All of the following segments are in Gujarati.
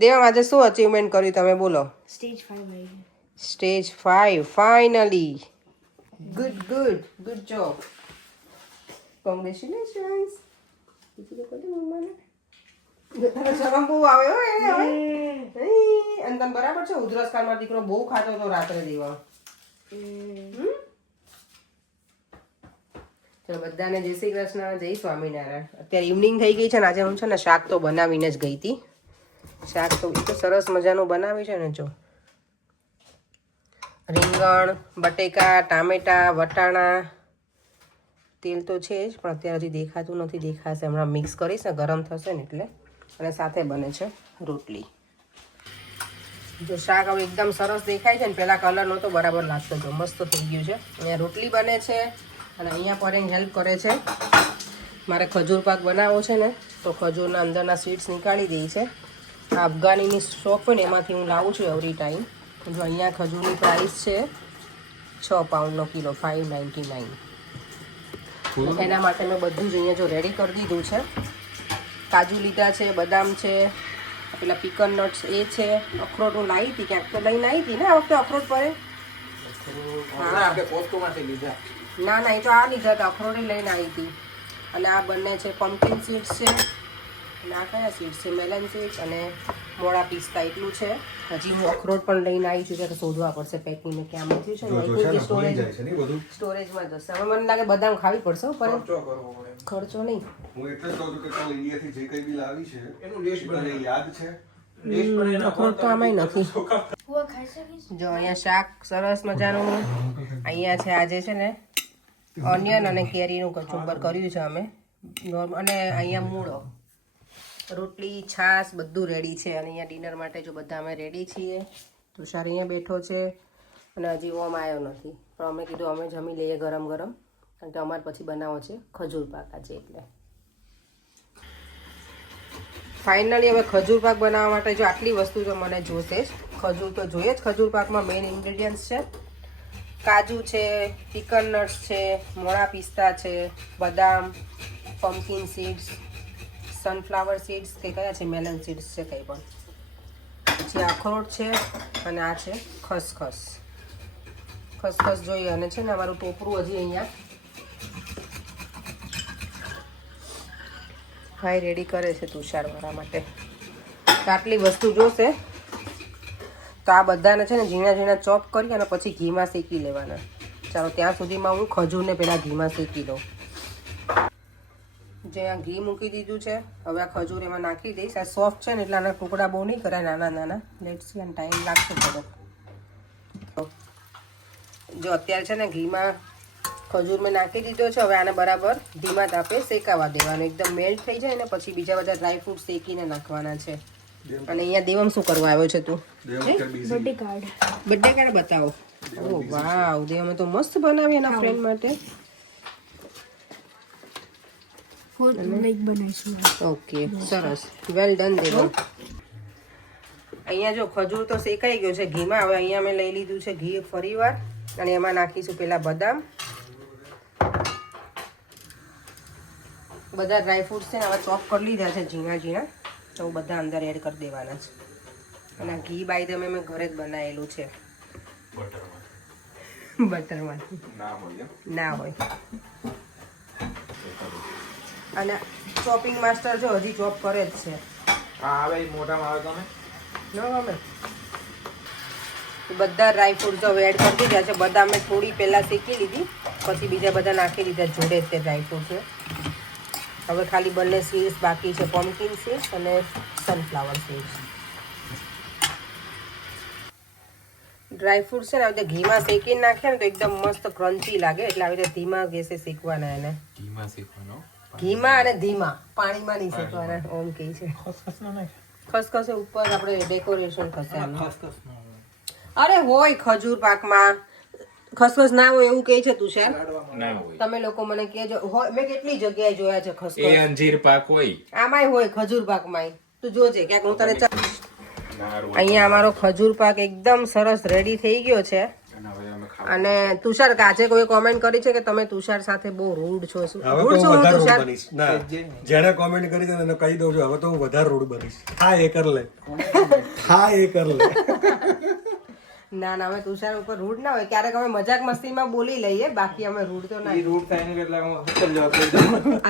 દેવા આજે શું અચીવમેન્ટ કર્યું તમે બોલો? Stage 5 finally. Good job. Congratulations. શરમ બહુ આવે હો એને હવે. અને તને બરાબર છે ઉધરસ કાળમાં દીકરો બહુ ખાતો હતો રાત્રે દેવા. ચલો બધાને જય શ્રી કૃષ્ણ, જય સ્વામિનારાયણ. અત્યારે ઇવનિંગ થઈ ગઈ છે ને આજે હું છે ને શાક તો બનાવીને જ ગઈ હતી. શાક તો સરસ મજાનું બનાવ્યું છે ને જો રીંગણ, બટેકા, ટામેટા, વટાણા, તેલ તો છે જ પણ અત્યારે હજી દેખાતું નથી, દેખાશે હમણાં મિક્સ કરીશ ને ગરમ થશે ને એટલે. અને સાથે બને છે રોટલી. જો શાક હવે એકદમ સરસ દેખાય છે ને, પહેલાં કલર નહોતો બરાબર લાગતો તો મસ્ત થઈ ગયું છે. અહીંયા રોટલી બને છે અને અહીંયા પરેંગ હેલ્પ કરે છે. મારે ખજૂર પાક બનાવવો છે ને તો ખજૂરના અંદરના સીડ્સ નીકાળી દઈ છે. આ અફઘાનીની શોપ હોય ને એમાંથી હું લાવું છું એવરી ટાઈમ. જો અહીંયા ખજૂરની પ્રાઇસ છે 6 પાઉન્ડનો કિલો, 5.99. એના માટે મેં બધું જ અહીંયા જો રેડી કરી દીધું છે. કાજુ લીધા છે, બદામ છે, પેલા પીકન નટ્સ એ છે, અખરોટ હું લાવી હતી ક્યાંક તો લઈને આવી હતી ને આ વખતે અખરોટ પડે. ના એ તો આ લીધા હતા, અખરોટ લઈને આવી હતી. અને આ બંને છે પમ્પકિન સીડ્સ છે. અને આ કયા સીડ્સ છે? મેલન સીડ્સ અને મોળા પિસ્તા એટલું છે. હજી હું અખરોટ પણ લઈને આવી છું ત્યારે શોધવા પડશે પેકિંગને ક્યાં મૂક્યું છે ને. સ્ટોરેજમાં જશે. હવે મને લાગે બદામ ખાવી પડશે પણ ખર્ચો નહીં. હું એટલે જ કહું છું કે કાલ ઇન્ડિયાથી જે કંઈ બી લાવી છે એનું લિસ્ટ મને યાદ છે. અખરોટ તો આમાંય નથી. જો અહીંયા શાક સરસ મજાનું. અહીંયા છે આજે છે ને ઓનિયન અને કેરીનું કચુંબર કર્યું છે અમે. અને અહીંયા મૂળો, રોટલી, છાશ બધું રેડી છે. અને અહીંયા ડિનર માટે જો બધા અમે રેડી છીએ. તુષાર અહીંયા બેઠો છે અને હજી ઓમ આવ્યો નથી પણ અમે કીધું અમે જમી લઈએ ગરમ ગરમ, કારણ કે અમારે પછી બનાવો છે ખજૂર પાક આજે. એટલે ફાઇનલી હવે ખજૂર પાક બનાવવા માટે જો આટલી વસ્તુ તો મને જોશે જ. ખજૂર તો જોઈએ જ. ખજૂર પાકમાં મેઇન ઇન્ગ્રેડિયન્ટ્સ છે કાજુ છે, પીકન નટ્સ છે, મોળા પિસ્તા છે, બદામ, પમ્પકિન સીડ્સ, સનફ્લાવર સીડ્સ કે કયા છે, મેલન સીડ્સ છે કંઈ પણ, પછી અખરોટ છે અને આ છે ખસખસ. ખસખસ જોઈએ અને છે ને અમારું ટોપરું હજી અહીંયા ભાઈ રેડી કરે છે તુષારવાળા માટે. આટલી વસ્તુ જોશે તો આ બધાને છે ને ઝીણા ઝીણા ચોપ કરી અને પછી ઘીમાં શેકી લેવાના. ચાલો ત્યાં સુધીમાં હું ખજૂરને પહેલાં ઘીમાં શેકી દઉં. જે આ ઘી મૂકી દીધું છે હવે આ ખજૂર એમાં નાખી દઈશ. આ સોફ્ટ છે ને એટલે આના ટુકડા બહુ નહીં કરાય, નાના નાના. લેટ્સ સી અને ટાઈમ લાગશે થોડોક. જો અત્યારે છે ને ઘીમાં ખજૂર મેં નાખી દીધો છે. હવે આને બરાબર ધીમા તાપે શેકાવા દેવાનું. એકદમ મેલ્ટ થઈ જાય ને પછી બીજા બધા ડ્રાયફ્રૂટ શેકીને નાખવાના છે. અને અહીંયા દેવમ શું કરવા આવ્યો છે તું? બર્થડે કાર્ડ બતાવો. ઓ વાવ, દેવમે તો મસ્ત બનાવી એના ફ્રેન્ડ માટે. ઓકે સરસ, વેલ ડન દેવમ. અહીંયા જો ખજૂર તો શેકાઈ ગયો છે ઘીમાં. હવે અહીંયા મેં લઈ લીધું છે ઘી ફરીવાર અને એમાં નાખીશું પેલા બદામ. બધા ડ્રાયફ્રૂટ્સ છે ને હવે ચોપ કરી લીધા છે ઝીણા ઝીણા, તો બધા અંદર એડ કરી દેવાના છે. અને ઘી બાય ધ વે મેં ઘરે જ બનાવેલું છે. બટરમાં ના હોય. અને ચોપિંગ માસ્ટર જો હજી ચોપ કરે જ છે. બધા ડ્રાયફ્રૂટ હવે એડ કરી દીધા છે. બદામ મેં થોડી પહેલાં શેકી લીધી, પછી બીજા બધા નાખી દીધા જોડે જ તે ડ્રાયફ્રૂટ છે. હવે ખાલી બંને સીડ્સ બાકી છે, પમ્પકિન સીડ્સ અને સનફ્લાવર સીડ્સ. ડ્રાયફ્રૂટ છે ને આવી રીતે ઘીમાં શેકીને નાખ્યા ને તો એકદમ મસ્ત ક્રન્ચી લાગે. એટલે આવી રીતે ધીમા ગેસે શેકવાના એને. ઘીમાં અને ધીમા, પાણીમાં નહીં શેકવાના. ઓમ કહે છે ખસખસ ઉપર આપણે ડેકોરેશન થશે આનું. અરે હોય ખજૂર પાકમાં ખસખસ ના હોય એવું કહે છે તુષાર. તમે લોકો મને કહેજો. મેં કેટલી જગ્યાએ જોયા છે ખસખસ. એ અંજીર પાક હોય, આમાંય હોય ખજૂર પાકમાંય. તું જોજે ક્યાંક હું તને. અહીંયા અમારો ખજૂર પાક એકદમ સરસ રેડી થઈ ગયો છે. અને તુષાર કાચે કોઈ કોમેન્ટ કરી છે કે તમે તુષાર સાથે બહુ રૂડ છો શું હવે રૂડ તો છો હું હું વધારે તુષાર રૂડ બનીશ ના જેને કોમેન્ટ કરી છે એને કહી દઉં છું હવે તો હું વધારે રૂડ બનીશ હા એ કર લે ના ના અમે તુષાર ઉપર રૂડ ના હોય ક્યારેક અમે મજાક મસ્તીમાં બોલી લઈએ બાકી અમે રૂડ તો ના રૂટ થાય ને એટલે હું હોટલ જવા કહી દઉં.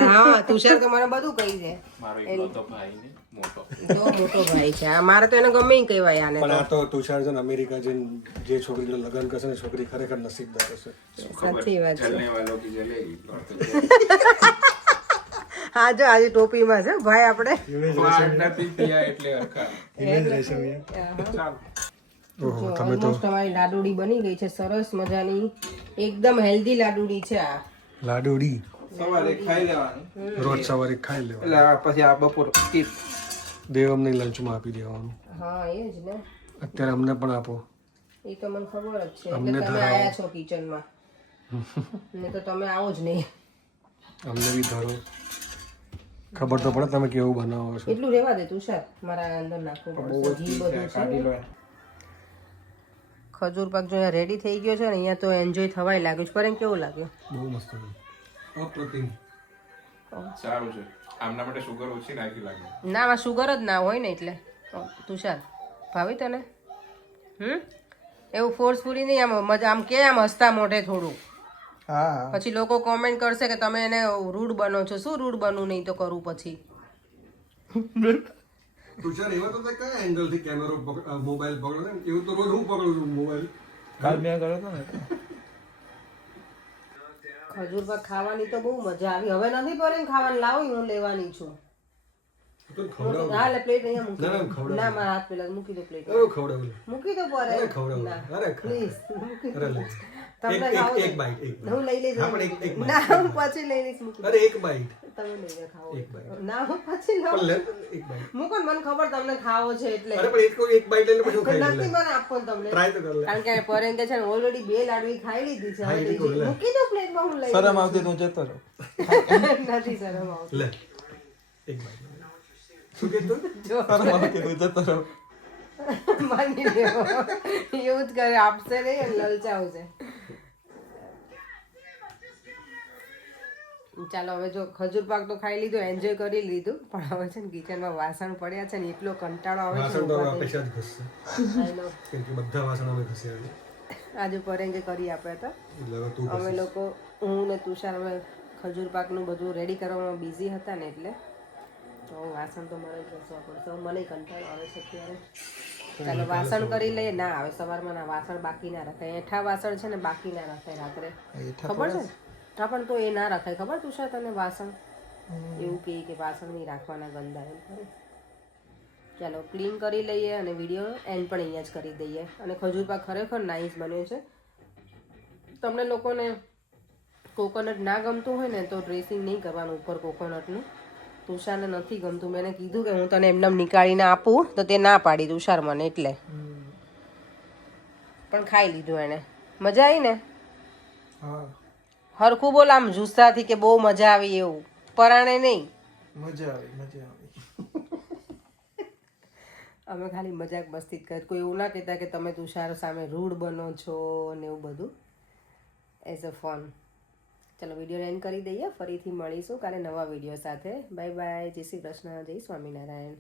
હા તુષાર તો મને બધું કહી દે મારો એકલો તો ભાઈ ને મોટો તો મોટો ભાઈ છે આ મારે તો એને ગમે ઈ કહેવાય આને પણ આ તો તુષાર છે ને અમેરિકા જઈને જે છોકરી જોડે લગ્ન કરશે ને છોકરી ખરેખર નસીબદાર હશે સાચી વાત છે ચલને વાલો કી ચલે હા જો આજે ટોપીમાં છે ભાઈ આપણે નથી થયા એટલે હરખા ઓહો તમે તો ઓલમોસ્ટ અમારી લાડુડી બની ગઈ છે સરસ મજાની એકદમ હેલ્ધી લાડુડી છે આ લાડુડી સવારે ખાઈ લેવાનું રોજ સવારે ખાઈ લેવા એટલે આ પછી આ બપોર skip. દેવ અમને લંચમાં આપી દેવાનું હા એ જ ને અત્યારે અમને પણ આપો એ તો મને ખબર જ છે અમને એટલે તમે ધરાવો. આયા છો કિચનમાં ને તો તમે આવો જ નહીં અમને બી ધરો ખબર તો પડે તમે કેવું બનાવો છો એટલું રહેવા દે તુષાર મારા અંદર નાખવું પડશે ઘી બધું છે કાઢી લો. ખજૂર પાક જો અહીંયા રેડી થઈ ગયો છે ને અહીંયા તો એન્જોય થવાય લાગ્યું છે પર એમ કેવું લાગ્યું બહુ મસ્ત અપ્રતિમ સારું છે આમના માટે સુગર ઓછી નાખી લાગે ના આમાં સુગર જ ના હોય ને એટલે તુષાર ભાવી તને એવું ફોર્સફુલી નહીં આમ મજા આમ કે આમ હસતા મોઢે થોડું હા પછી લોકો કોમેન્ટ કરશે કે તમે એને રૂડ બનો છો શું રૂડ બનવું નહીં તો કરું પછી તુષાર એવા તો કયા એંગલ થી કેમેરો મોબાઈલ પકડો ને એવું તો રોજ હું પકડું છું મોબાઈલ કાલ મેં કર્યો હતો ને ખજૂર પાક ખાવાની તો બહુ મજા આવી હવે નથી પડે ને ખાવાની લાવો હું લેવાની છું તો ખવડાવું હા એટલે પ્લેટ અહીંયા મૂકી ના, ના, દો. ખવડાવું. ના મારા હાથ પેલા મૂકી દો પ્લેટ ખવડાવું મૂકી દો અરે પર ખવડાવું ના અરે પ્લીઝ મૂકી દો. અરે લે તમને એક ખાવું એક છે? બાઈટ એક હું લઈ લઈશ હા, પણ એક bite. ના હું પછી લઈ લઈશ મૂકી દો. અરે એક બાઈટ તમે લઈને ખાઓ એક bite. ના હું પછી લઉં પણ લે એક બાઈટ મૂકો ને, મને ખબર તમને ખાવો છે એટલે અરે પણ એક બાઈટ લઈને પછી હું ખાઈ લઉં નથી મને આપો ને તમને ટ્રાય તો કર લે કારણ કે પરેંગે છે ને ઓલરેડી 2 લાડુ ઈ ખાઈ લીધી છે હવે ખાઈ લીધું, ત્રીજી લે. મૂકી દો પ્લેટમાં હું લઈ શરમ આવતી તો જતો રહો. નથી શરમ આવતી લે એક બાઈટ શું કીધું જો શરમ આવતી તો જતો રહો. માની લેવો એવું જ કરે આપશે નહીં અને લલચાવશે ચાલો હવે જો ખજૂર પાક તો ખાઈ લીધું એન્જોય કરી લીધું પણ હવે છે ને કિચનમાં વાસણ પડ્યા છે ને એટલો કંટાળો આવે છે વાસણ તો ઊભા અપેક્ષા જ ઘસશે થઈને. I know. કેમ કે બધા વાસણ અમે ઘસ્યા છે આજે પરેંગે કરી આપ્યા હતા એટલે હવે તું અમે લોકો હું ને તુષાર હવે ખજૂર પાકનું બધું રેડી કરવામાં બિઝી હતા ને એટલે તો વાસણ તો મારે જ ઘસવા પડશે હવે મને કંટાળો આવે છે અત્યારે ચાલો વાસણ કરી લઈએ ના આવે સવારમાં ના વાસણ બાકી ના રખાય એઠા વાસણ છે ને બાકી ના રખાય રાત્રે ખબર છે હા પણ તો એ ના રખાય ખબર તુષાર તને વાસણ એવું કહે કે વાસણ નહીં રાખવાના ગંદા એમ ખરું ચાલો ક્લીન કરી લઈએ અને વિડીયો એન્ડ પણ અહીંયા જ કરી દઈએ અને ખજૂર પાક ખરેખર નાઈસ બન્યો છે તમને લોકોને કોકોનટ ના ગમતું હોય ને તો ડ્રેસિંગ નહીં કરવાનું ઉપર કોકોનટનું તુષારને નથી ગમતું મેં એને કીધું કે હું તને એમને નીકાળીને આપું તો તે ના પાડી તુષાર મને એટલે પણ ખાઈ લીધું એને મજા આવી ને હા હરખું બોલ આમ જુસ્સાથી કે બહુ મજા આવી એવું પરાણે નહીં મજા આવી મજા આવી અમે ખાલી મજાક મસ્તી જ કરીએ કોઈ એવું ના કહેતા કે તમે તુષાર સામે રૂડ બનો છો ને એવું બધું એઝ અ ફન ચલો વિડીયો એન્ડ કરી દઈએ ફરીથી મળીશું કાલે નવા વિડીયો સાથે બાય બાય જય શ્રી કૃષ્ણ જય સ્વામિનારાયણ